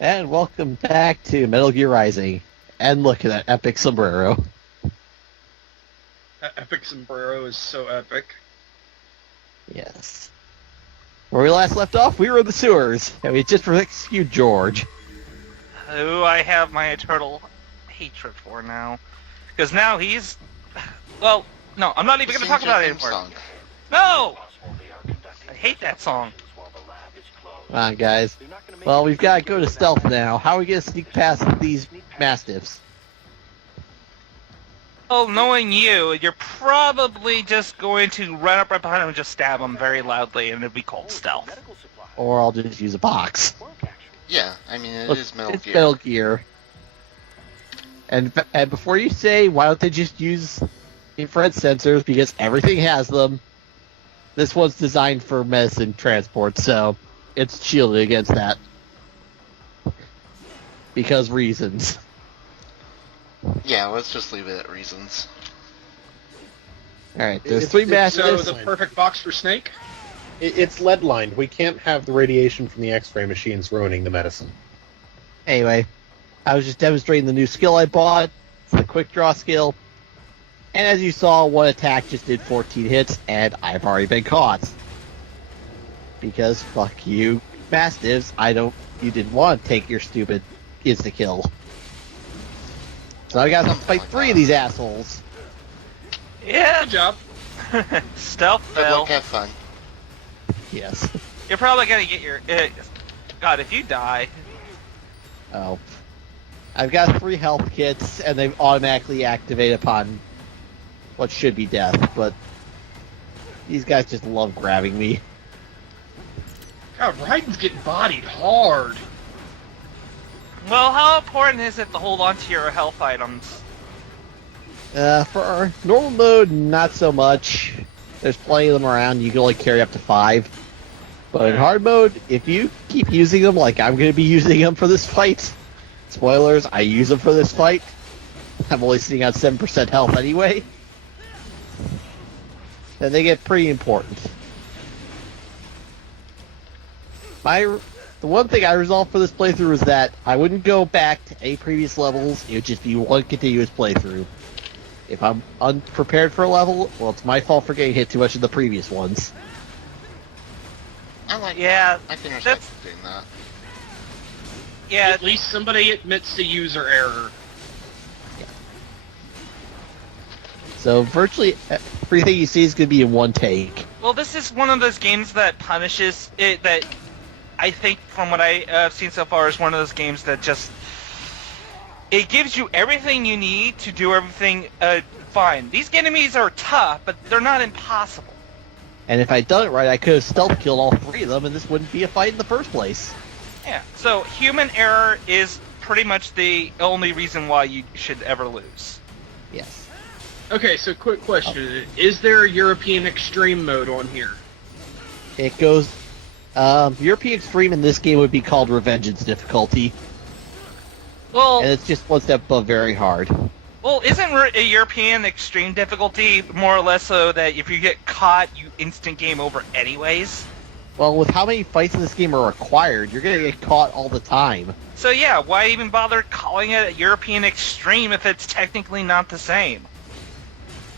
And welcome back to Metal Gear Rising. And look at that epic sombrero. That epic sombrero is so epic. Yes. Where we last left off, we were in the sewers, and we just rescued George. Who I have my eternal hatred for now. Because now he's... Well, no, I'm not even going to talk about it anymore. Song. No! I hate that song. Come on, guys. Well, we've got to go to stealth now. How are we going to sneak past these mastiffs? Well, knowing you, you're probably just going to run up right behind him and just stab him very loudly, and it'll be called stealth. Or I'll just use a box. Yeah, I mean, it Look, is Metal it's Gear. Metal Gear. And before you say, why don't they just use infrared sensors, because everything has them, this one's designed for medicine transport, so it's shielded against that. Because reasons. Yeah, let's just leave it at reasons. Alright, there's three mastiffs. So the perfect box for Snake? It's lead-lined. We can't have the radiation from the X-ray machines ruining the medicine. Anyway, I was just demonstrating the new skill I bought. It's the quick draw skill. And as you saw, one attack just did 14 hits, and I've already been caught. Because fuck you, mastiffs, you didn't want to take your stupid insta-kill. So I got to fight three of these assholes. Yeah, Good job. stealth Good fail. luck, have fun. Yes. You're probably going to get your... God, if you die... Oh. I've got 3 health kits, and they automatically activate upon what should be death, but these guys just love grabbing me. God, Raiden's getting bodied hard. Well, how important is it to hold on to your health items? For our normal mode, not so much. There's plenty of them around. You can only carry up to 5. But in hard mode, if you keep using them like I'm going to be using them for this fight, spoilers, I use them for this fight. I'm only sitting on 7% health anyway. Then they get pretty important. The one thing I resolved for this playthrough is that I wouldn't go back to any previous levels. It would just be one continuous playthrough. If I'm unprepared for a level, well, it's my fault for getting hit too much in the previous ones. I like Yeah, that. I can respect that's- doing that. Yeah, At least somebody admits to user error. So virtually everything you see is going to be in one take. well, this is one of those games that punishes it. That I think, from what I've seen so far, is one of those games that just it gives you everything you need to do everything fine. These enemies are tough, but they're not impossible. And if I'd done it right, I could have stealth killed all 3 of them, and this wouldn't be a fight in the first place. Yeah. So human error is pretty much the only reason why you should ever lose. Yes. Okay, so quick question. Is there a European Extreme mode on here? It goes... European Extreme in this game would be called Revengeance difficulty, Well, and it's just one step above very hard. Well, isn't a European extreme difficulty more or less so that if you get caught, you instant game over anyways? Well, with how many fights in this game are required, you're going to get caught all the time. So yeah, why even bother calling it a European extreme if it's technically not the same?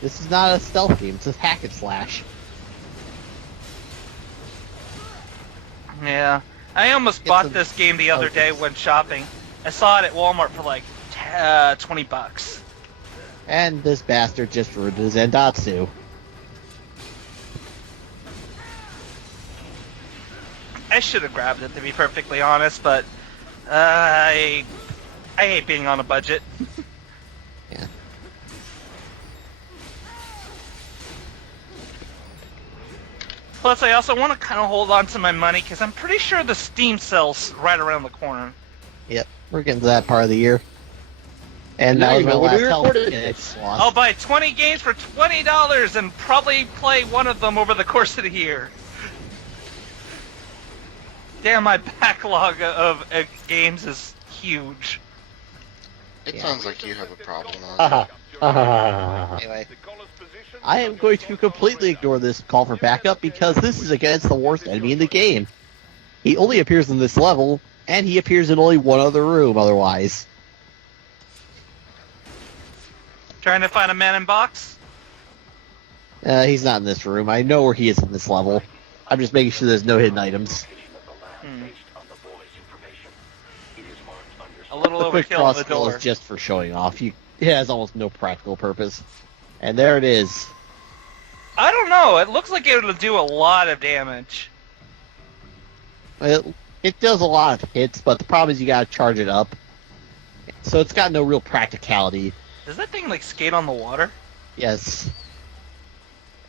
This is not a stealth game, it's a hack and slash. Yeah. I almost It's bought a- this game the other day when shopping. I saw it at Walmart for like $20. And this bastard just ruined his Zendatsu. I should have grabbed it, to be perfectly honest, but I hate being on a budget. Yeah. Plus, I also want to kind of hold on to my money because I'm pretty sure the Steam sale's right around the corner. Yep, we're getting to that part of the year. And Now that was you my know what last we health recorded. kit slot. I'll buy 20 games for $20 and probably play one of them over the course of the year. Damn, my backlog of games is huge. It Yeah. sounds like you have a problem on Haha. Haha. Anyway, I am going to completely ignore this call for backup because this is against the worst enemy in the game. He only appears in this level, And he appears in only one other room otherwise. Trying to find a man in box? He's not in this room. I know where he is in this level. I'm just making sure there's no hidden items. A little The quick overkill draw on the skill door. is just for showing off. It has almost no practical purpose. And there it is. I don't know. It looks like it'll do a lot of damage. It does a lot of hits, but the problem is you gotta charge it up. So it's got no real practicality. Does that thing like skate on the water? Yes.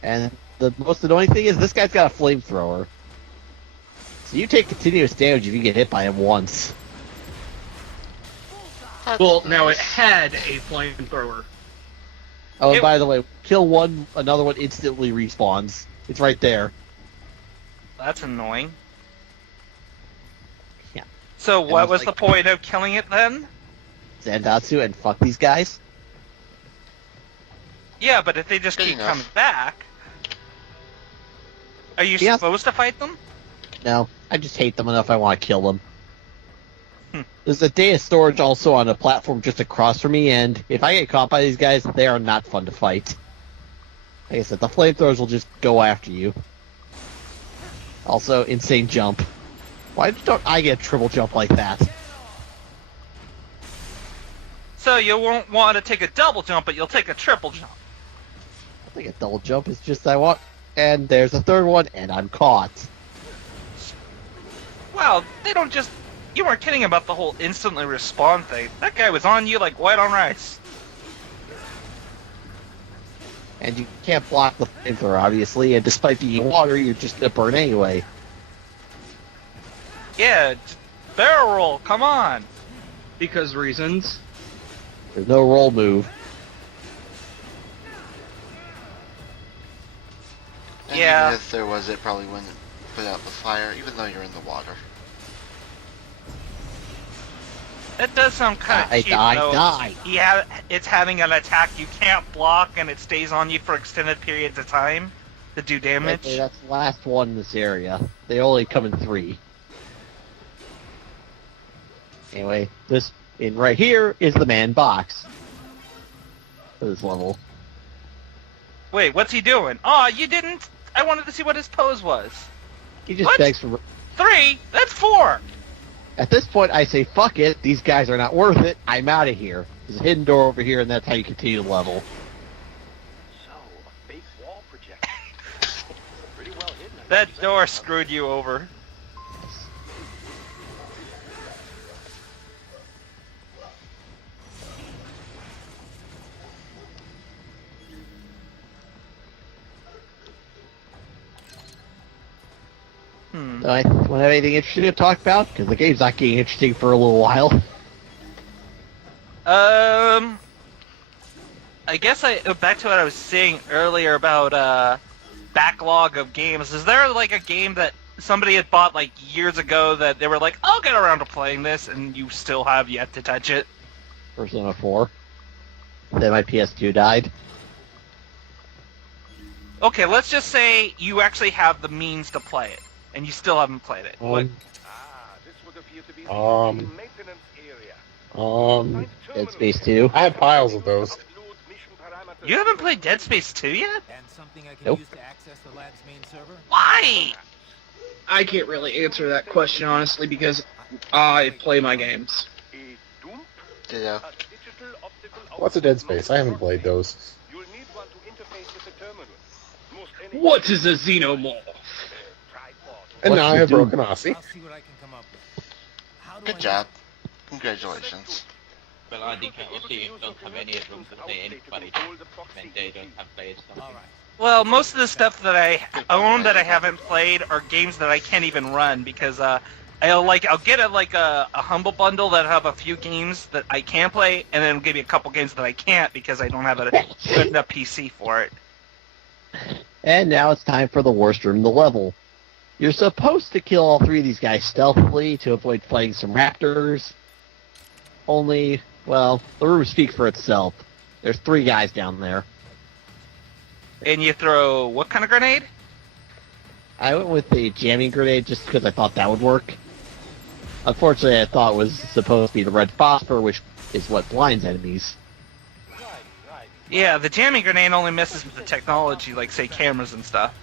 And the most annoying thing is this guy's got a flamethrower. So you take continuous damage if you get hit by him once. Well, now it had a flamethrower. Oh, and by the way, kill one, another one instantly respawns. It's right there. That's annoying. Yeah. So what was like- the point of killing it then? Zandatsu and fuck these guys. Yeah, but if they just Good keep enough. coming back, are you Yeah. supposed to fight them? No, I just hate them enough I want to kill them. Hmm. There's a data storage also on a platform just across from me, and if I get caught by these guys, they are not fun to fight. Like I said, the flamethrowers will just go after you. Also, insane jump. Why don't I get a triple jump like that? So you won't want to take a double jump, but you'll take a triple jump. I think a double jump is just I want. And there's a third one, and I'm caught. Wow, they don't just... You weren't kidding about the whole instantly respawn thing. That guy was on you like white on rice. And you can't block the flamethrower, obviously, and despite being water, you're just gonna burn anyway. Yeah, barrel roll, come on. Because reasons. There's no roll move. And Yeah. even if there was, it probably wouldn't put out the fire, even though you're in the water. That does sound kind of cheap, though. Die. Yeah, it's having an attack you can't block, and it stays on you for extended periods of time to do damage. Okay, that's the last one in this area. They only come in 3. Anyway, this in right here is the man box for this level. Wait, what's he doing? Oh, you didn't? I wanted to see what his pose was. He just What? begs for. 3? That's 4! At this point, I say, "Fuck it. These guys are not worth it. I'm out of here." There's a hidden door over here, and that's how you continue the level. So, a fake wall projector. Pretty well hidden. I That guess. door screwed you over. Do I want to have anything interesting to talk about? Because the game's not getting interesting for a little while. I guess back to what I was saying earlier about backlog of games. Is there like a game that somebody had bought like years ago that they were like, I'll get around to playing this, and you still have yet to touch it? Persona 4. Then my PS2 died. Okay, let's just say you actually have the means to play it, and you still haven't played it. What? Ah, this would appear to be Um, the maintenance area. Dead Space 2. I have piles of those. Upload mission parameters. You haven't played Dead Space 2 yet? And something I can Nope. use to access the lab's main server? Why? I can't really answer that question honestly because I play my games. A dump, Ditto. a digital optical What's a Dead Space? I haven't played those. You'll need one to interface with the terminal. Most any What is a xenomorph? tripod. And What now I you have do? Broken Aussie. I'll see what I can come up with. How do Good I job. Congratulations. Well, I can also don't have any room to play anybody when they don't have played something. Alright. Well, most of the stuff that I own that I haven't played are games that I can't even run because I'll get a humble bundle that have a few games that I can play, and then give you a couple games that I can't because I don't have a good enough PC for it. And now it's time for the worst room in the level. You're supposed to kill all 3 of these guys stealthily to avoid fighting some raptors. Only, well, the room speaks for itself. There's 3 guys down there. And you throw what kind of grenade? I went with the jamming grenade just because I thought that would work. Unfortunately, I thought it was supposed to be the red phosphor, which is what blinds enemies. Yeah, the jamming grenade only messes with the technology, like, say, cameras and stuff.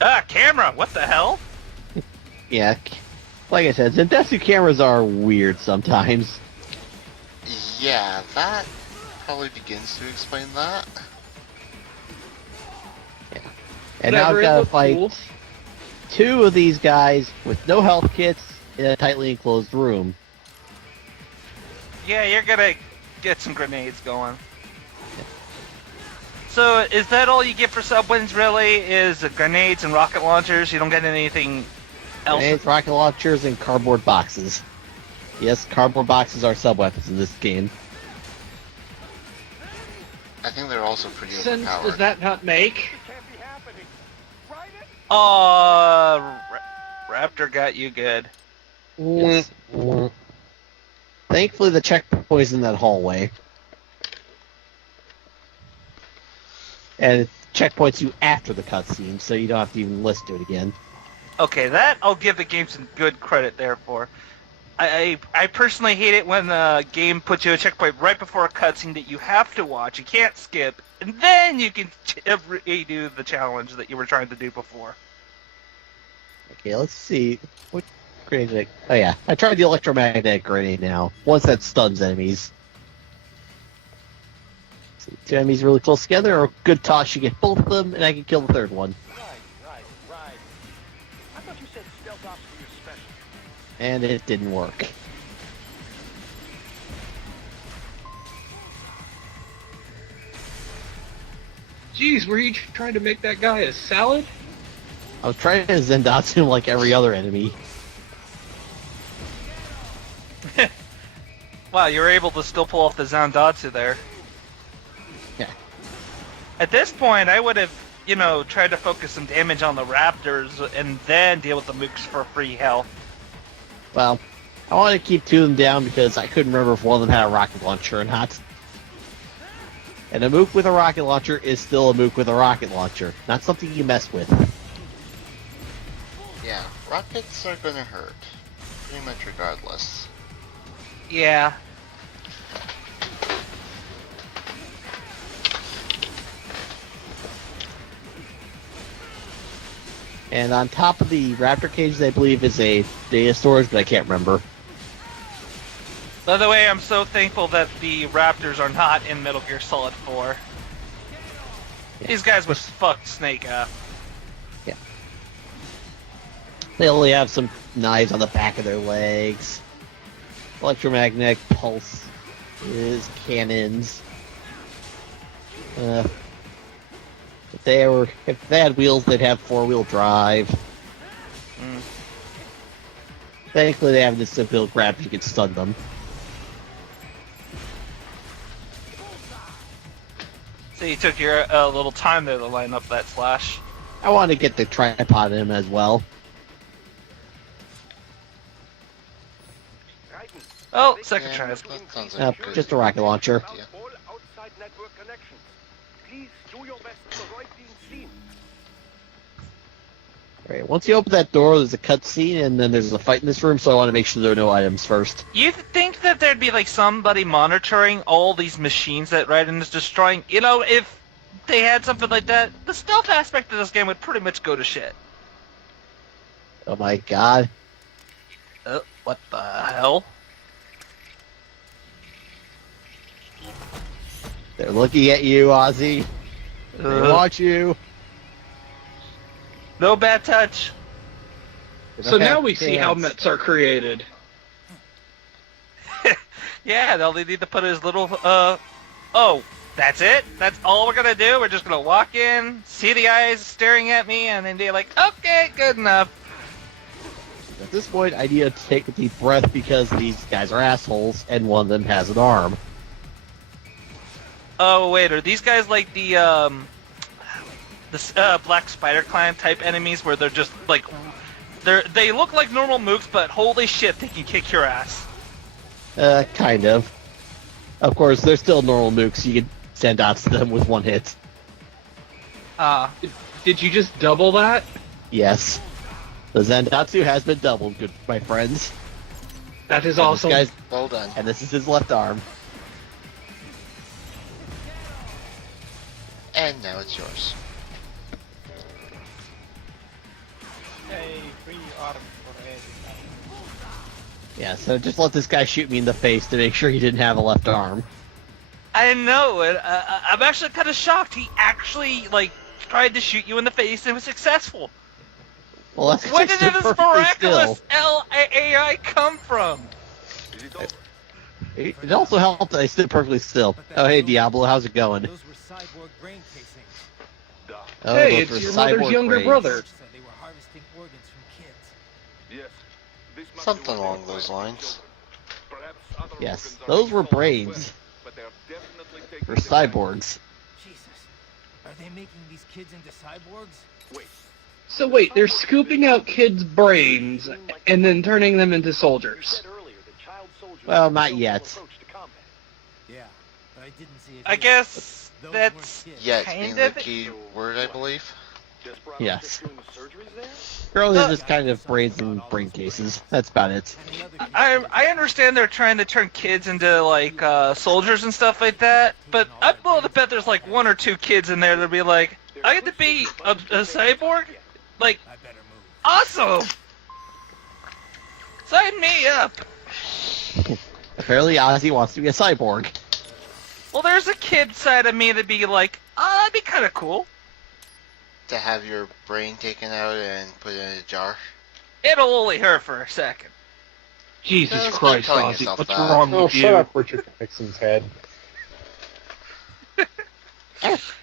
Ah, camera! What the hell? Yeah, like I said, Zendesu cameras are weird sometimes. Yeah, that probably begins to explain that. And now I've Whatever, it got to looked fight cool. 2 of these guys with no health kits in a tightly enclosed room. Yeah, you're gonna get some grenades going. So, is that all you get for sub-wins, really? Is grenades and rocket launchers? You don't get anything else? Grenades, rocket launchers, and cardboard boxes. Yes, cardboard boxes are sub-weapons in this game. I think they're also pretty Sense overpowered. does that not make? Raptor got you good. Yes. Thankfully, the checkpoint's in that hallway. And it checkpoints you after the cutscene, so you don't have to even listen to it again. Okay, that I'll give the game some good credit there for. I personally hate it when the game puts you a checkpoint right before a cutscene that you have to watch, you can't skip, and then you can redo the challenge that you were trying to do before. Okay, let's see. What grenade did I... Oh yeah, I tried the electromagnetic grenade now. Once that stuns enemies. So 2 enemies really close together, or a good toss, you get both of them, and I can kill the 3rd one. Right. I thought you said stealth ops were your specialty. And it didn't work. Jeez, were you trying to make that guy a salad? I was trying to Zendatsu him like every other enemy. Wow, you were able to still pull off the Zandatsu there. Yeah. At this point, I would have, tried to focus some damage on the Raptors and then deal with the mooks for free health. Well, I wanted to keep 2 of them down because I couldn't remember if one of them had a rocket launcher or not. And a mook with a rocket launcher is still a mook with a rocket launcher, not something you mess with. Yeah, rockets are gonna hurt. Pretty much regardless. Yeah. And on top of the raptor cages, I believe, is a data storage, but I can't remember. By the way, I'm so thankful that the Raptors are not in Metal Gear Solid 4. Yeah. These guys would fuck Snake up. Yeah. They only have some knives on the back of their legs. Electromagnetic pulse is cannons. If they had wheels, they'd have 4-wheel drive. Thankfully, they have this simple grab you can stun them. So you took your little time there to line up that slash. I want to get the tripod in him as well. Oh, second Yeah, try. that sounds like a good Just a rocket launcher. idea. All outside network connections. Please do your best to avoid being seen. Alright, once you open that door, there's a cutscene, and then there's a fight in this room, so I want to make sure there are no items first. You think that there'd be like somebody monitoring all these machines that Raiden is destroying? If they had something like that, the stealth aspect of this game would pretty much go to shit. Oh my god. What the hell? They're looking at you, Ozzy. They want you. No bad touch. They So don't now have we see hands. how mets are created. Yeah, all they need to put is little, oh, that's it? That's all we're gonna do? We're just gonna walk in, see the eyes staring at me, and then be like, okay, good enough. At this point, I need to take a deep breath because these guys are assholes, and one of them has an arm. Oh, wait, are these guys like the Black Spider Clan type enemies where they're just, like, they look like normal mooks, but holy shit, they can kick your ass. Kind of. Of course, they're still normal mooks. You can send out to them with one hit. Did you just double that? Yes. The Zendatsu has been doubled, good my friends. That is And awesome. This guy's, Well done. and this is his left arm. And now it's yours. Hey, free arm for everybody. Yeah, so just let this guy shoot me in the face to make sure he didn't have a left arm. I know, and I'm actually kind of shocked. He actually, like, tried to shoot you in the face and was successful. Well, that's Where just did this perfectly miraculous still. AI come from? It also helped that I stood perfectly still. Oh, hey, Diablo, how's it going? Those were cyborg brain casings. Oh, Hey, those it's were your mother's cyborg younger brains. brother. Said they were harvesting organs from kids. Something along those lines. Yes, those were brains. For cyborgs. Jesus. Are they making these kids into cyborgs? So wait, they're scooping out kids' brains and then turning them into soldiers. Well, not yet. Yeah, but I didn't see it. I here. guess Those that's weren't kids. Yeah, it's being Kind the of. key word, I believe. Yes. Girls are just kind of brains and brain cases. That's about it. And the other kids- I understand they're trying to turn kids into, like, soldiers and stuff like that, but I'm willing to bet there's, like, 1 or 2 kids in there that'll be like, I get to be a cyborg? Like, I better move. awesome! Sign me up! Apparently, Ozzy wants to be a cyborg. Well, there's a kid side of me that'd be like, that'd be kind of cool. To have your brain taken out and put in a jar. It'll only hurt for a second. Jesus Keep Christ, telling Ozzy, yourself what's that. wrong Oh, with shut you? up, Richard Nixon's head.